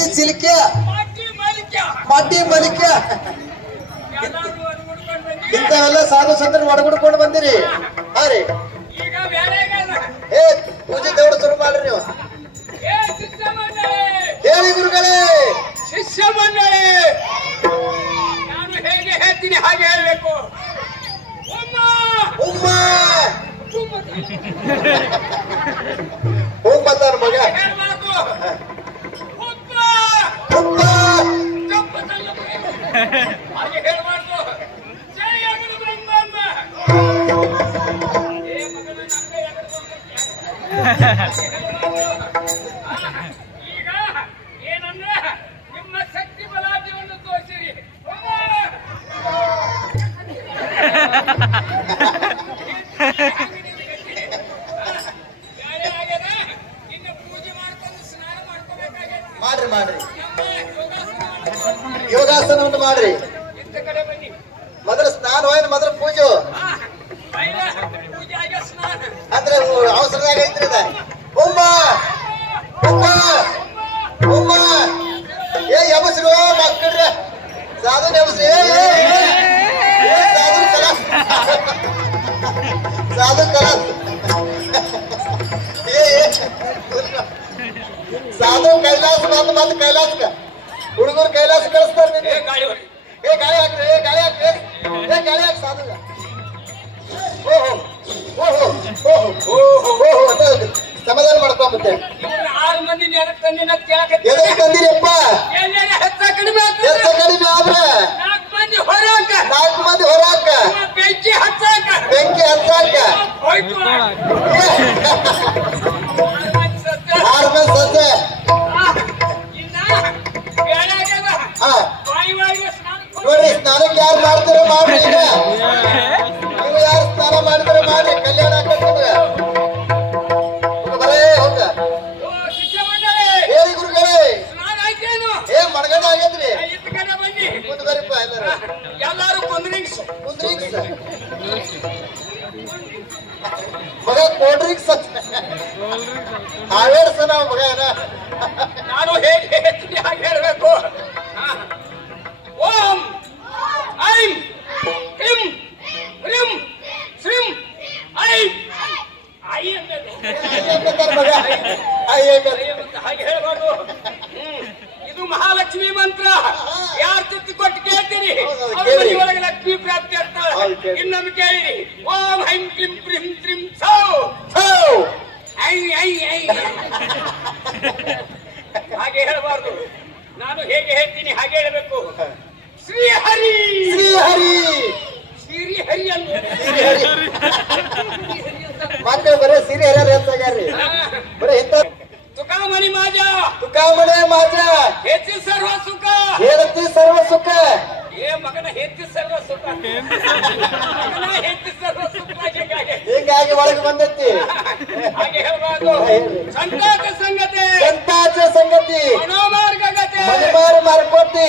மட்டி சிலிக்க ಮಡ್ಡಿ ಮಲಿಕ ಇಂಥವೆಲ್ಲ ಸಾಧು ಸಂತರು ಒಡಗುಡ್ಕೊಂಡು ಬಂದಿರಿ ಹಾ ರೀ ಈಗ ಏನಂದ್ರೆ ನಿಮ್ಮ ಶಕ್ತಿ ಬಲಾಢ್ಯವನ್ನು ತೋರಿಸಿರಿ. ಇನ್ನು ಪೂಜೆ ಮಾಡ್ಕೊಂಡು ಸ್ನಾನ ಮಾಡ್ಕೋಬೇಕಾಗೈತಿ ಮಾಡ್ರಿ. ಮಾಡ್ರಿ ಯೋಗಾಸನವನ್ನು ಮಾಡ್ರಿ. ಇಂಥ ಕಡೆ ಬನ್ನಿ ಮೊದಲು ಸ್ನಾನ ಹೋಯ್ತು ಮೊದಲ ಪೂಜೆ. ಪೂಜೆ ಆಗ ಸ್ನಾನ. ಅಂದ್ರೆ ಅವಸರದಾಗ ಐತ್ರಿ ಇದ ಉಮ್ಮ ಉಮ್ಮ ಏ ಯಬಸ್ರು ಮಕ್ಕಳ್ರೆ ಸಾಧು ಯಬಸ್ರಿ ಸಾಧು ಕಲಾಸ್ ಸಾಧು ಏ ಸಾಧು ಕೈಲಾಸ ಬಂದು ಮತ್ತೆ ಕೈಲಾಸಕ ಹುಡುಗರು ಕೈಲಾಸ ಕಳಿಸ್ತಾರೆ ನೀನು. ಏ ಗಾಳಿ ಹಾಕ್ರಿ ಏ ಗಾಳಿ ಹಾಕ್ರಿ ಏ ಗಾಳಿ ಹಾಕಿ ಸಾಧುಗ ಓಹೋ ಓಹೋ ಓಹೋ ಓಹೋ ಓಹೋ ಸಮಾಧಾನ ಮಾಡ್ಕೊಂಬತ್ತೆ ಮಂದಿ ನೆನಕ್ ತಂದಿ ನಾ ಕೇಳಕತ್ತಿ ಎದಕ್ಕೆ ಬಂದಿರಪ್ಪ ಎಲ್ಲೆಲ್ಲ ಹೆಚ್ಚ ಕಡಿಮೆ ಆತ ಹೆಚ್ಚ ಕಡಿಮೆ ಆದ್ರೆ? ನಾಲ್ಕು ಮಂದಿ ಹೊರಾಕ ನಾಲ್ಕು ಮಂದಿ ಮಗ ಕೋಲ್ಡ್ ಡ್ರಿಂಕ್ಸ್ ಹಾವೇರ್ಸ ನಾವು ಮಗ ನಾನು ಹೇಗೆ ಯಾಕೆ ಹೇಳಬೇಕು. ಓಂ ಐಂ ಹಿಂ ಹ್ರಿಂ ಶ್ರೀಂ ಐ. ಐ ಅಂತ ಮಗ ಐ ಅಂತ ಹೇಗೆ ಹೇಳ್ತೀನಿ ಹಾಗೆ ಹೇಳಬೇಕು. ಶ್ರೀಹರಿ! ಶ್ರೀಹರಿ! ಶ್ರೀಹರಿ ಅಂತ ಶ್ರೀಹರಿ. ಮತ್ತೆ ಶ್ರೀ ಸಿರಿ ಅಂತ ಹೇಳ್ತಾಗ್ಯಾರ್ರಿ ಬರೇ ಇಂಥ ತುಕಾಮಣಿ ಮಾಜ. ತುಕಾಮಣಿ ಮಾಜ. ಹೆಚ್ಚು ಸರ್ವ ಸುಖ. ಹೇಳತಿ ಸರ್ವ ಸುಖ. ಏ ಮಗನ ಹೆಚ್ಚು ಸರ್ವ ಸುಖ ಮಗನ ಹೆಚ್ಚು ಸರ್ವ ಸುಖ ಹೀಗಾಗಿ. ಹಿಂಗಾಗಿ ಒಳಗೆ ಬಂದೈತಿ. ಹಾಗೆ ಹೇಳಬಾರ್ದು. ಸಂಗತಿ. ಸಂತಾಚ ಸಂಗತಿ. ಮನೋಮಾರ್ಗಗತೆ ಮನಿಮಾರು ಮಾರ್ಕೋತಿ.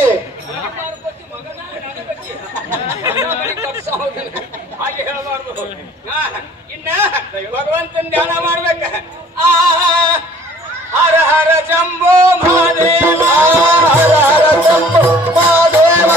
ಮಾರ್ಪತಿ ಮಗನ ಕಟ್ಸ ಹೋಗಿಲ್ಲ. ಹಾಗೆ ಹೇಳಬಾರ್ದು. ಇನ್ನ ಭಗವಂತನ ಧ್ಯಾನ ಮಾಡ್ಬೇಕ. ಆ ಹರ ಹರ ಜಂಬೋ ಮಹಾದೇವ. ಹರ ಹರ ಜಂಬೋ ಮಹಾದೇವ.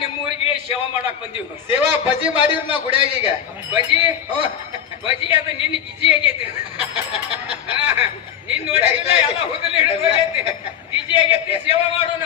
ನಿಮ್ಮೂರಿಗೆ ಸೇವಾ ಮಾಡಕ್ ಬಂದೀವಿ ಸೇವಾ ಬಜಿ ಮಾಡಿವ್ರಿ ನಾವು ಗುಡಿಯಾಗ ಈಗ. ಬಜಿ. ಬಜಿ ಅದು ನಿನ್ನ ಗಿಜಿ ಆಗೈತಿ ಹಾ, ನಿನ್ ನೋಡಿದ್ರೆ ಎಲ್ಲ ಹುದಲಿ ಹಿಡಿದು ಗಿಜಿ ಆಗೈತಿ ಸೇವಾ ಮಾಡೋಣ.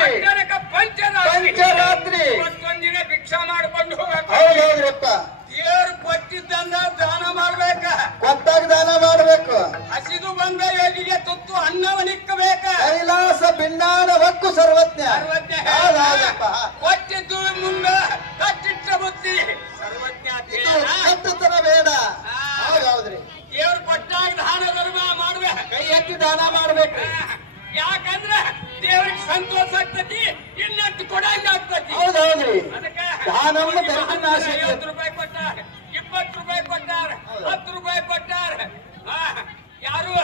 ಪಂಚರಾತ್ರಿ ಪಂಚರಾತ್ರಿ. ಮತ್ತೊಂದಿನ ಭಿಕ್ಷಾ ಮಾಡ್ಕೊಂಡು ಹೋಗಬೇಕು. ಹೌದೌದ್ರಪ್ಪ ದೇವ್ರು ಕೊಟ್ಟಿದ್ದಂದ ದಾನ ಮಾಡ್ಬೇಕ. ಕೊಟ್ಟಾಗ ದಾನ ಮಾಡ್ಬೇಕು. ಹಸಿದು ಬಂದ ಎಲ್ಲಿಗೆ ತುತ್ತು ಅನ್ನವನಿಕ್ಕಬೇಕ ಕೈಲಾಸ ಭಿನ್ನಾನ ಹಕ್ಕು ಸರ್ವಜ್ಞ. ಸರ್ವಜ್ಞ. ಸಂತೋಷ ಆಗ್ತತಿ ಇನ್ನಷ್ಟು ಕೊಡಂಗ ಆಗ್ತತಿ. ಹೌದೌದ್ರಿ ಅದಕ್ಕೆ ದಾನಮ್ಮ. ಐವತ್ತು ರೂಪಾಯಿ ಕೊಟ್ಟಾರ ಇಪ್ಪತ್ತು ರೂಪಾಯಿ ಕೊಟ್ಟಾರ ಹತ್ತು ರೂಪಾಯಿ ಕೊಟ್ಟಾರ. ಆ, ಯಾರು?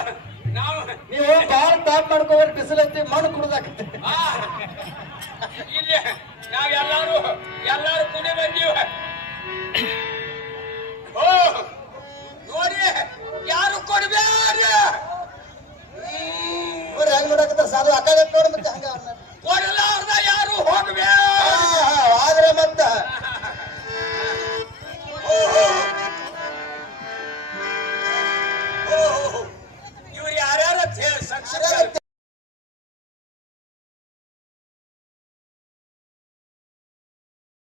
ನಾವು. ನೀವು ಬಾಳ ಟಾಪ್ ಮಾಡ್ಕೋಬೇಡಿ ಬಿಸಿಲತ್ತಿ ಮಣ್ಣು ಕುಡ್ದಾಕತ್ತೆ. ಆ, ಇಲ್ಲಿ ನಾವೆಲ್ಲರೂ ಎಲ್ಲಾರು ಕುಡಿ ಬಂದೀವ. ಓ ನೋಡಿ ಯಾರು ಕೊಡ್ಬ್ಯಾರ ಹೆಂಗ್ ನೋಡಕತ್ತಾರ ಸಾಲು ಕಡೆ ನೋಡಿ ಮತ್ತೆ ಹಂಗ. ಕೊಡಲಾರ್ದ ಯಾರು ಮತ್ತ